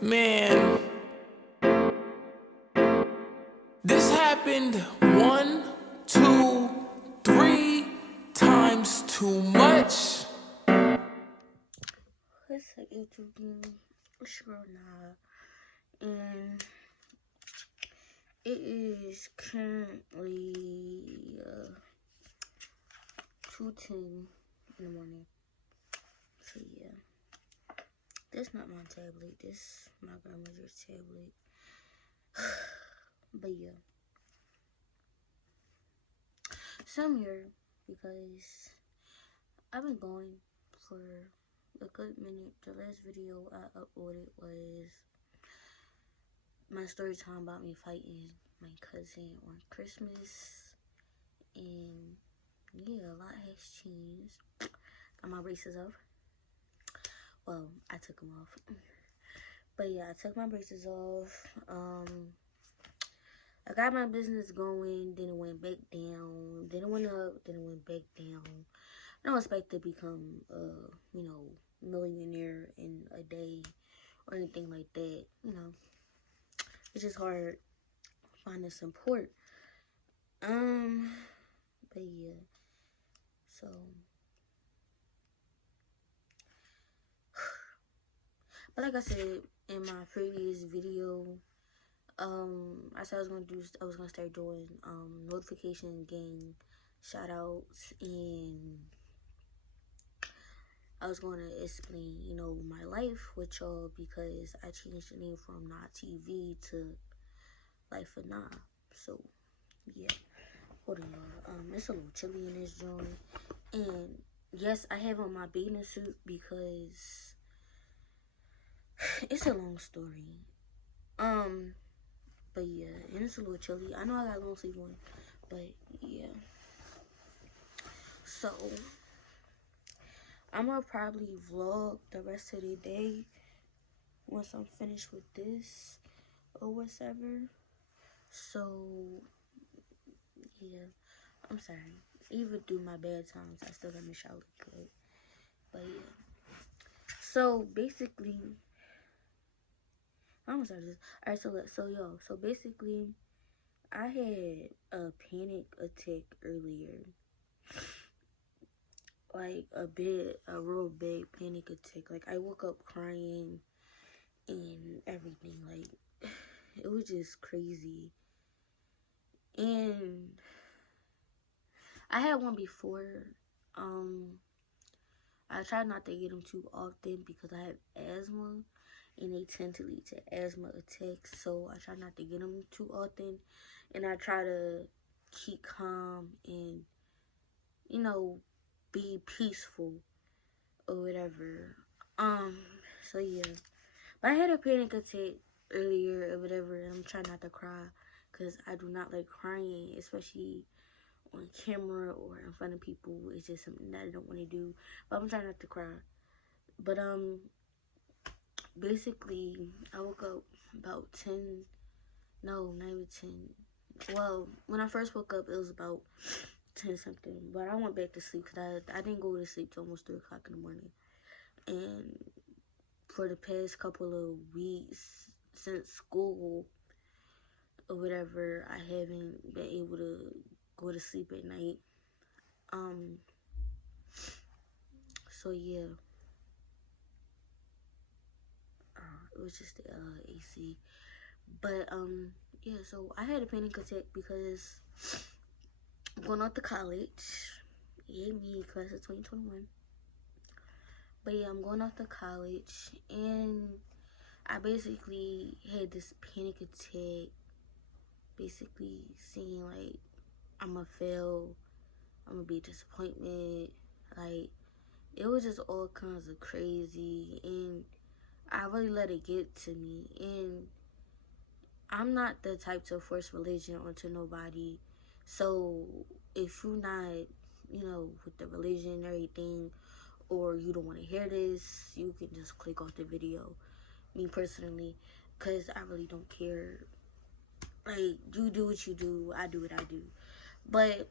Man, this happened 1, 2, 3 times too much. What's up, YouTube gang? It's your girl Nah, and it is currently 2:10 in the morning. So yeah, this not my tablet. This my grandmother's tablet. But yeah, so I'm here because I've been going for a good minute. The last video I uploaded was my story time about me fighting my cousin on Christmas, and yeah, a lot has changed. Got my braces off. Well, I took them off. But yeah, I took my braces off. I got my business going, then it went back down, then it went up, then it went back down. I don't expect to become millionaire in a day or anything like that. It's just hard finding support. But yeah, so but like I said in my previous video, I said I was gonna start doing notification gang shout outs, and I was gonna explain, my life with y'all because I changed the name from Nah TV to Life of Nah. So yeah. Hold on, y'all. It's a little chilly in this joint. And yes, I have on my bathing suit because it's a long story. But yeah, and it's a little chilly. I know I got long sleeve on, but yeah. So I'm gonna probably vlog the rest of the day once I'm finished with this or whatever. So yeah, I'm sorry. Even through my bad times, I still got my shower good. But yeah. So basically, I'm sorry. Alright, so basically, I had a panic attack earlier, like a real big panic attack. Like I woke up crying and everything. Like it was just crazy. And I had one before. I try not to get them too often because I have asthma, and they tend to lead to asthma attacks. So I try not to get them too often, and I try to keep calm and be peaceful or whatever. So yeah, but I had a panic attack earlier or whatever, and I'm trying not to cry because I do not like crying, especially on camera or in front of people. It's just something that I don't want to do, but I'm trying not to cry. But basically, I woke up about 10, no, not even 10. Well, when I first woke up, it was about 10 something, but I went back to sleep because I didn't go to sleep till almost 3 o'clock in the morning. And for the past couple of weeks since school or whatever, I haven't been able to go to sleep at night. So yeah, it was just the AC. But yeah, so I had a panic attack because I'm going out to college. Yeah, me, class of 2021. But yeah, I'm going off to college, and I basically had this panic attack, basically seeing like I'm gonna fail, I'm gonna be a disappointment. Like, it was just all kinds of crazy, and I really let it get to me. And I'm not the type to force religion onto nobody. So if you're not, with the religion and everything, or you don't want to hear this, you can just click off the video. Me personally, because I really don't care. Like, you do what you do, I do what I do. But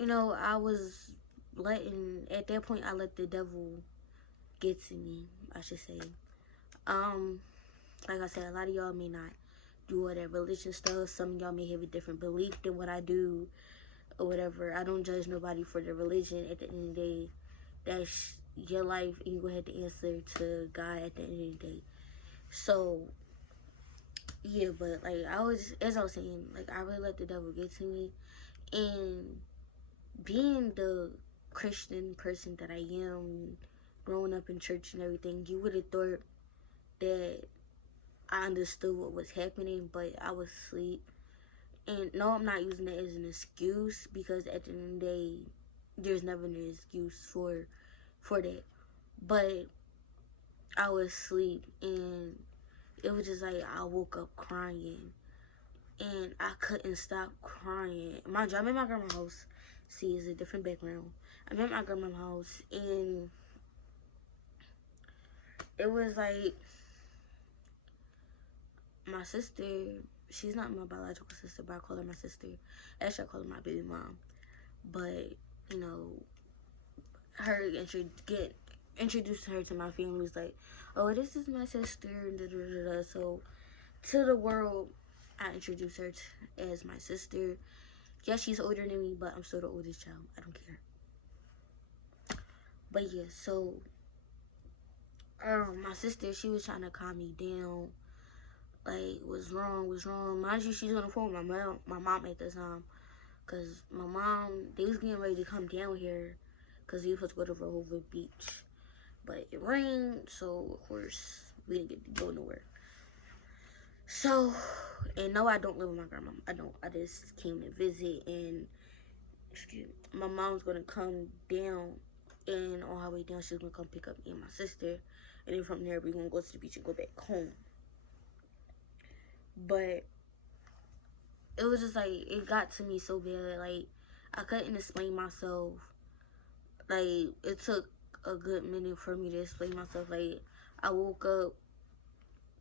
I was at that point I let the devil get to me, I should say. like I said, a lot of y'all may not do all that religious stuff. Some of y'all may have a different belief than what I do or whatever. I don't judge nobody for their religion. At the end of the day, that's your life, and you go ahead to answer to God at the end of the day. So, yeah, but like as I was saying, like I really let the devil get to me, and being the Christian person that I am, growing up in church and everything, you would have thought that I understood what was happening, but I was asleep. And no, I'm not using that as an excuse, because at the end of the day, there's never an excuse for that. But I was asleep, and it was just like I woke up crying, and I couldn't stop crying. Mind you, I'm in my grandma's house. See, it's a different background. I'm at my grandma's house, and it was like my sister. She's not my biological sister, but I call her my sister. Actually, I call her my baby mom. But you know, her get introduced her to my family was like, oh, this is my sister. Da, da, da, da. So to the world, I introduced her as my sister. Yes, she's older than me, but I'm still the oldest child. I don't care. But yeah, so my sister, she was trying to calm me down. Like, what's wrong? Mind you, she's on the phone with my mom at the time. Because my mom, they was getting ready to come down here because we were supposed to go to Rehoboth Beach. But it rained, so of course, we didn't get to go nowhere. So, and no, I don't live with my grandma. I don't. I just came to visit, and my mom's going to come down, and on her way down, she's going to come pick up me and my sister. And then from there, we're going to go to the beach and go back home. But it was just like, it got to me so bad. Like, I couldn't explain myself. Like, it took a good minute for me to explain myself. Like, I woke up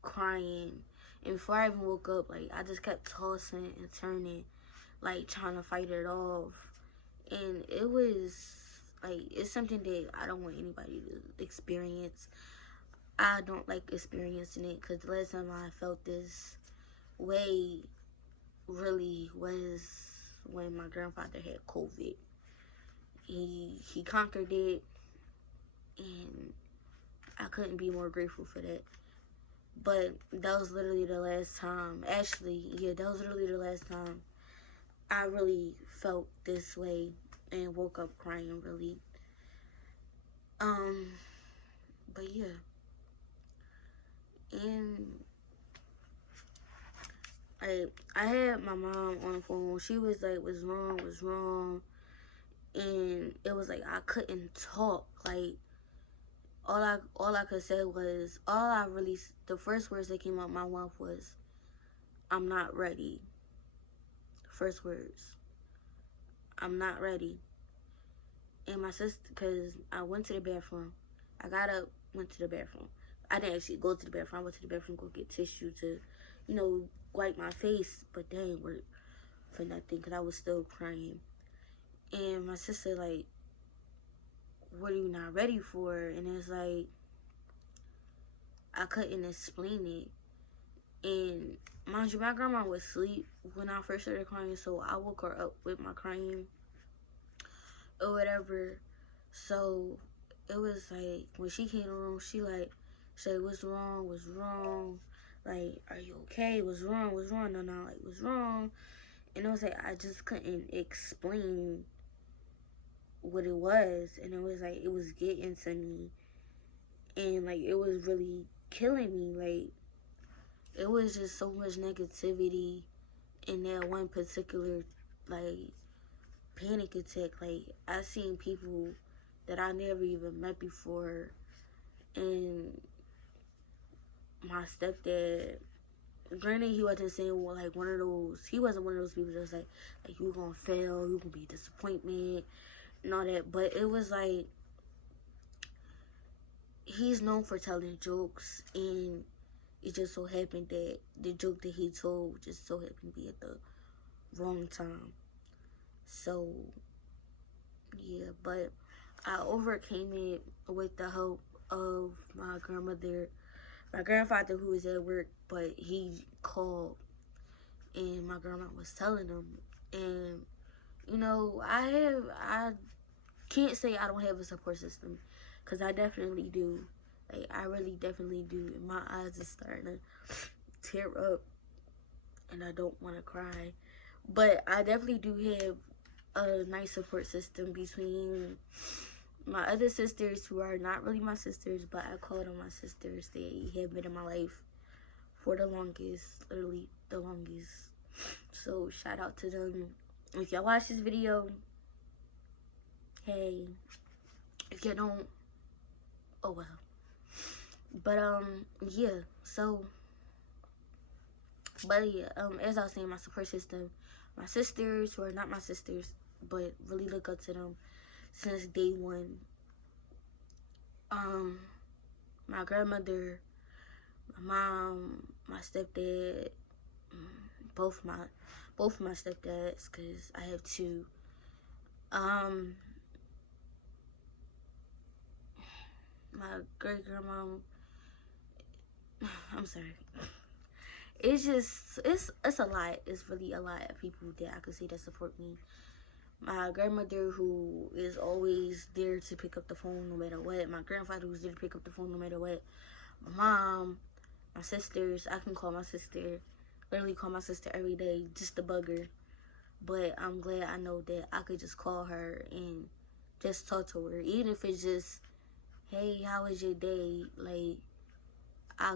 crying. And before I even woke up, like, I just kept tossing and turning, like, trying to fight it off. And it was, like, it's something that I don't want anybody to experience. I don't like experiencing it, because the last time I felt this way really was when my grandfather had COVID. He conquered it, and I couldn't be more grateful for that. But that was literally the last time. Actually, yeah, that was literally the last time I really felt this way and woke up crying, really. But yeah. And I had my mom on the phone. She was like, what's wrong? And it was like I couldn't talk. Like, all I could say was, the first words that came out my mouth was, I'm not ready. First words. I'm not ready. And my sister, because I went to the bathroom. I got up, went to the bathroom. I didn't actually go to the bathroom. I went to the bathroom to go get tissue to, wipe my face. But that didn't work for nothing, because I was still crying. And my sister, like, what are you not ready for? And it's like, I couldn't explain it. And mind you, my grandma was asleep when I first started crying, so I woke her up with my crying or whatever. So it was like, when she came in the room, she said, what's wrong? Like, are you okay? What's wrong? No, like, what's wrong? And it was like, I just couldn't explain what it was. And it was like, it was getting to me. And like, it was really killing me. Like, it was just so much negativity in that one particular, like, panic attack. Like, I seen people that I never even met before. And my stepdad, granted, he wasn't saying, well, like, he wasn't one of those people that's like, you gonna fail, you gonna be a disappointment, and all that. But it was like, he's known for telling jokes, and it just so happened that the joke that he told just so happened to be at the wrong time. So, yeah, but I overcame it with the help of my grandmother, my grandfather who was at work, but he called and my grandma was telling him. And you know, I can't say I don't have a support system, because I definitely do. Like, I really definitely do. And my eyes are starting to tear up and I don't want to cry. But I definitely do have a nice support system between my other sisters, who are not really my sisters, but I call them my sisters. They have been in my life for the longest, literally the longest. So shout out to them. If y'all watch this video, hey. If you don't, oh well. But yeah. So, but yeah. As I was saying, my support system, my sisters, who are not my sisters, but really look up to them since day one. My grandmother, my mom, my stepdad, both my stepdads, cause I have two. My great grandma. I'm sorry. It's just it's a lot. It's really a lot of people that I could say that support me. My grandmother, who is always there to pick up the phone no matter what. My grandfather, who's there to pick up the phone no matter what. My mom, my sisters. I can call my sister, literally call my sister every day just to bug her. But I'm glad I know that I could just call her and just talk to her, even if it's just, hey, how was your day? Like, I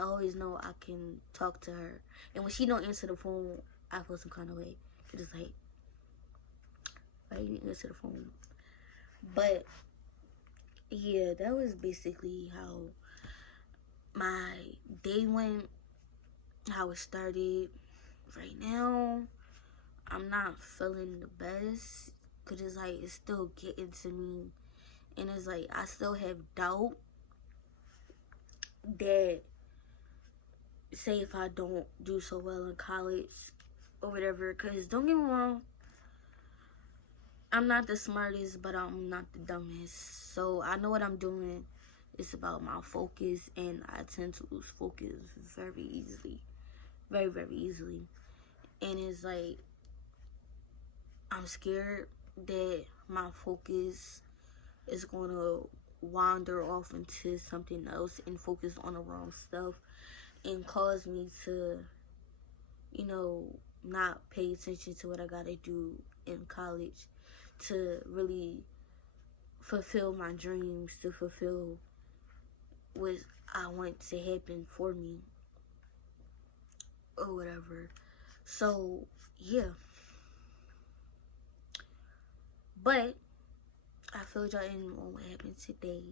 always know I can talk to her. And when she don't answer the phone, I feel some kind of way. It's like, why you didn't answer the phone? But yeah, that was basically how my day went, how it started. Right now, I'm not feeling the best, because it's like, it's still getting to me. And it's like, I still have doubt that, say if I don't do so well in college or whatever, because don't get me wrong, I'm not the smartest, but I'm not the dumbest. So I know what I'm doing. It's about my focus, and I tend to lose focus very easily. Very, very easily. And it's like, I'm scared that my focus is going to wander off into something else and focus on the wrong stuff and cause me to, you know, not pay attention to what I gotta do in college to really fulfill my dreams, to fulfill what I want to happen for me or whatever. So yeah, but I filled y'all in on what happened today.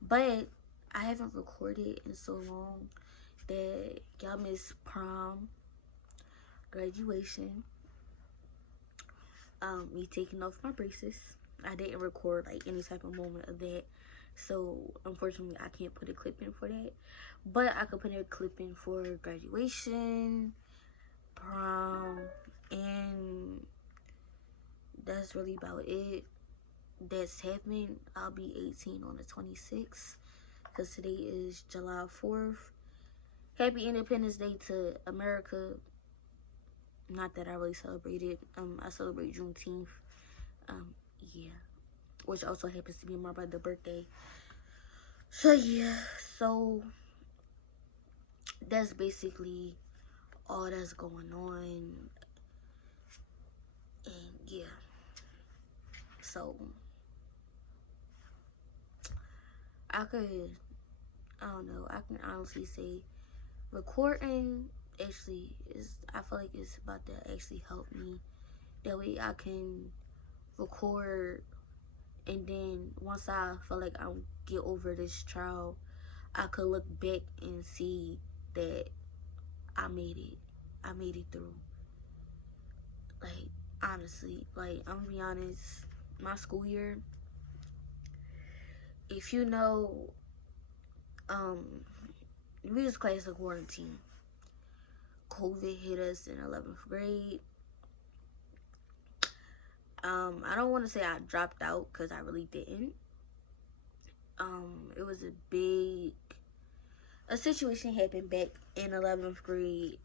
But I haven't recorded in so long that y'all miss prom, graduation, me taking off my braces. I didn't record like any type of moment of that, so unfortunately I can't put a clip in for that. But I could put a clip in for graduation, prom, and that's really about it. That's happening. I'll be 18 on the 26th, because today is July 4th. Happy Independence Day to America. Not that I really celebrate it. I celebrate Juneteenth. Yeah, which also happens to be my brother's birthday. So yeah, so that's basically all that's going on. And yeah, so I don't know, I can honestly say recording actually is, I feel like it's about to actually help me. That way I can record, and then once I feel like I get over this trial, I could look back and see that I made it through. Like, honestly, like, I'm gonna be honest, my school year, if you know, we was class of quarantine. COVID hit us in 11th grade. I don't want to say I dropped out, because I really didn't. It was a big a situation happened back in 11th grade.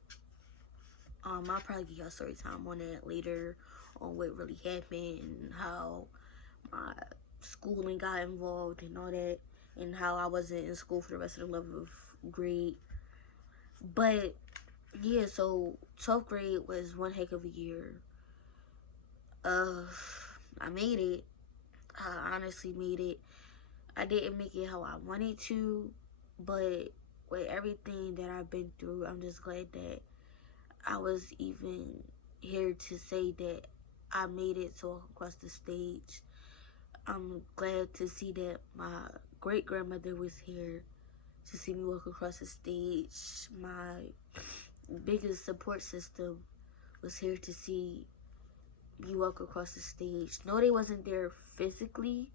I'll probably give y'all story time on that later, on what really happened and how my schooling got involved and all that, and how I wasn't in school for the rest of the 11th grade. But yeah, so 12th grade was one heck of a year. I made it. I honestly made it. I didn't make it how I wanted to, but with everything that I've been through, I'm just glad that I was even here to say that I made it to across the stage. I'm glad to see that my great grandmother was here to see me walk across the stage. My biggest support system was here to see me walk across the stage. No, they wasn't there physically,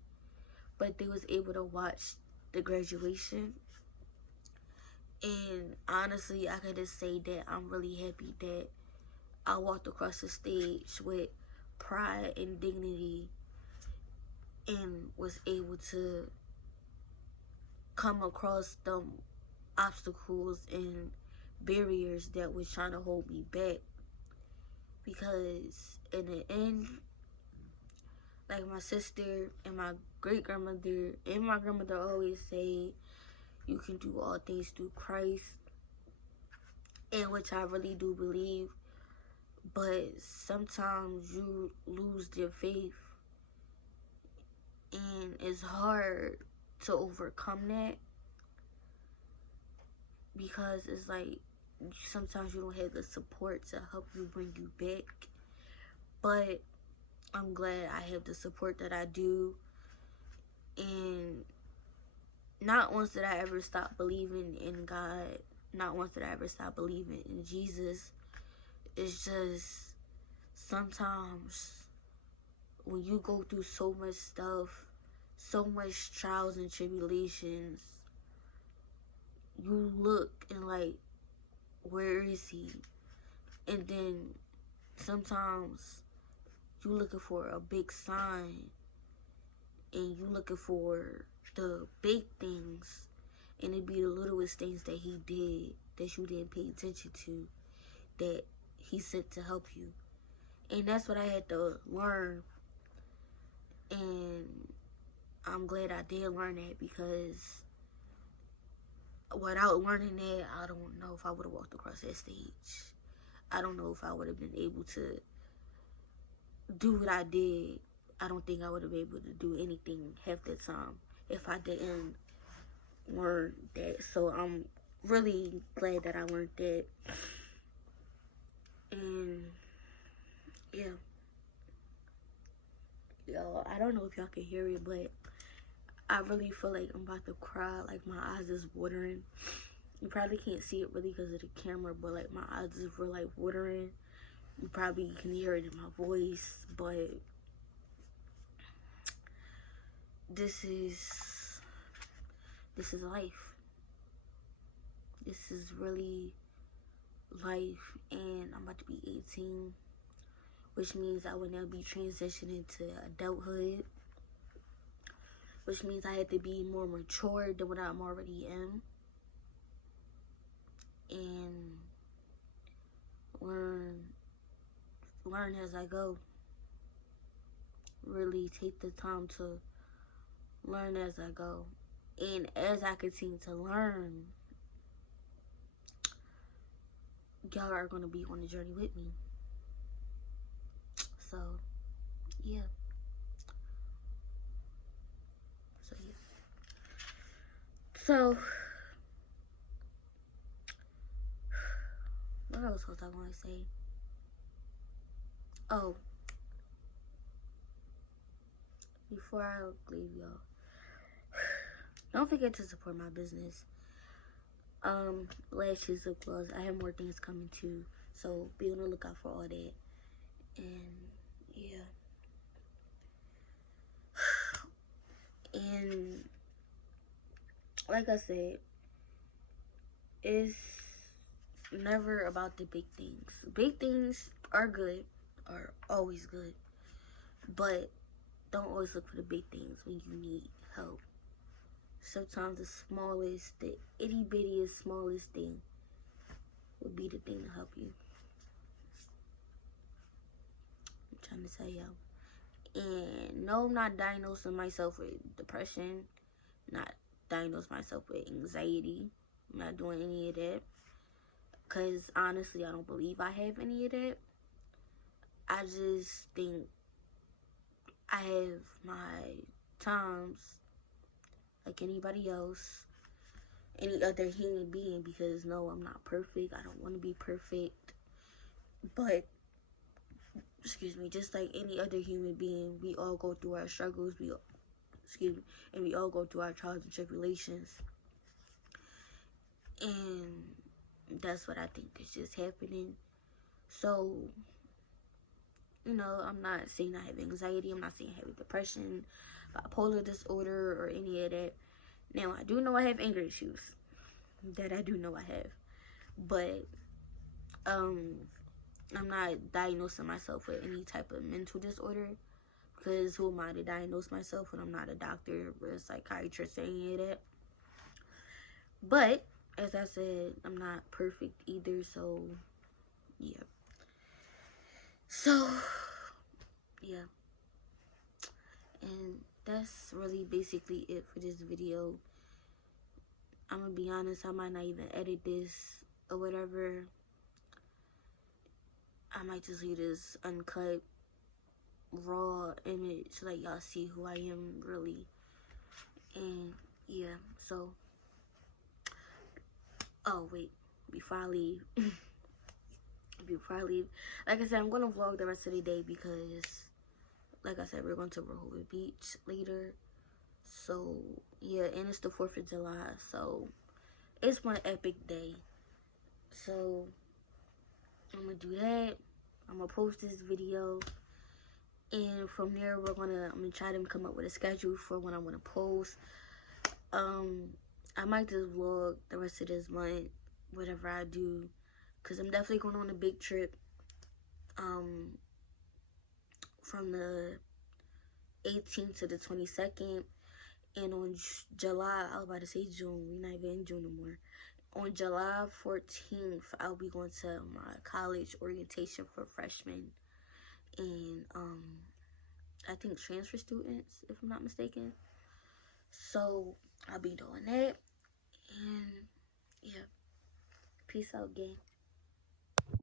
but they was able to watch the graduation. And honestly, I could just say that I'm really happy that I walked across the stage with pride and dignity and was able to come across them obstacles and barriers that was trying to hold me back. Because in the end, like my sister and my great grandmother and my grandmother always say, you can do all things through Christ, and which I really do believe. But sometimes you lose your faith, and it's hard to overcome that, because it's like sometimes you don't have the support to help you bring you back. But I'm glad I have the support that I do, and not once did I ever stop believing in God. Not once did I ever stop believing in Jesus. It's just sometimes when you go through so much stuff, so much trials and tribulations, you look and like, where is he? And then sometimes you looking for a big sign, and you looking for the big things, and it be the littlest things that he did that you didn't pay attention to, that he sent to help you. And that's what I had to learn, and I'm glad I did learn that, because without learning that, I don't know if I would have walked across that stage. I don't know if I would have been able to do what I did. I don't think I would have been able to do anything half the time if I didn't learn that. So I'm really glad that I learned that. And yeah, yo, I don't know if y'all can hear it, but I really feel like I'm about to cry. Like my eyes is watering. You probably can't see it really because of the camera, but like my eyes is really like watering. You probably can hear it in my voice, but this is life. This is really life, and I'm about to be 18, which means I will now be transitioning to adulthood, which means I have to be more mature than what I'm already in, and learn as I go. Really take the time to learn as I go. And as I continue to learn, y'all are going to be on the journey with me. So, yeah. So, what else was I going to say? Oh, before I leave y'all, don't forget to support my business. Lashes, lip gloss. I have more things coming too, so be on the lookout for all that. And yeah, and like I said, it's never about the big things. Big things are good, are always good, but don't always look for the big things when you need help. sometimes the smallest, the itty bittiest smallest thing would be the thing to help you. I'm trying to tell y'all. And no, I'm not diagnosing myself with depression, not diagnose myself with anxiety. I'm not doing any of that, because honestly, I don't believe I have any of that. I just think I have my times like anybody else, any other human being, because no, I'm not perfect. I don't want to be perfect. But, excuse me, just like any other human being, we all go through our struggles, and we all go through our trials and tribulations. And that's what I think is just happening. So, you know, I'm not saying I have anxiety. I'm not saying I have depression, bipolar disorder, or any of that. Now, I do know I have anger issues. That I do know I have. But, I'm not diagnosing myself with any type of mental disorder. Because who am I to diagnose myself when I'm not a doctor or a psychiatrist or any of that? But, as I said, I'm not perfect either, so, yeah. So, yeah. And that's really basically it for this video. I'm gonna be honest, I might not even edit this or whatever. I might just leave this uncut, raw image so that y'all see who I am really. And yeah, so, oh wait, before I leave, like I said, I'm gonna vlog the rest of the day because, like I said, we're going to Rehoboth Beach later. So yeah, and it's the 4th of July, so it's my epic day. So I'm gonna do that. I'm gonna post this video, and from there I'm gonna try to come up with a schedule for when I want to post. I might just vlog the rest of this month, whatever I do, because I'm definitely going on a big trip from the 18th to the 22nd. And on July, I was about to say June, we're not even in June anymore. On July 14th, I'll be going to my college orientation for freshmen and I think transfer students, if I'm not mistaken. So I'll be doing that, and yeah, peace out, gang.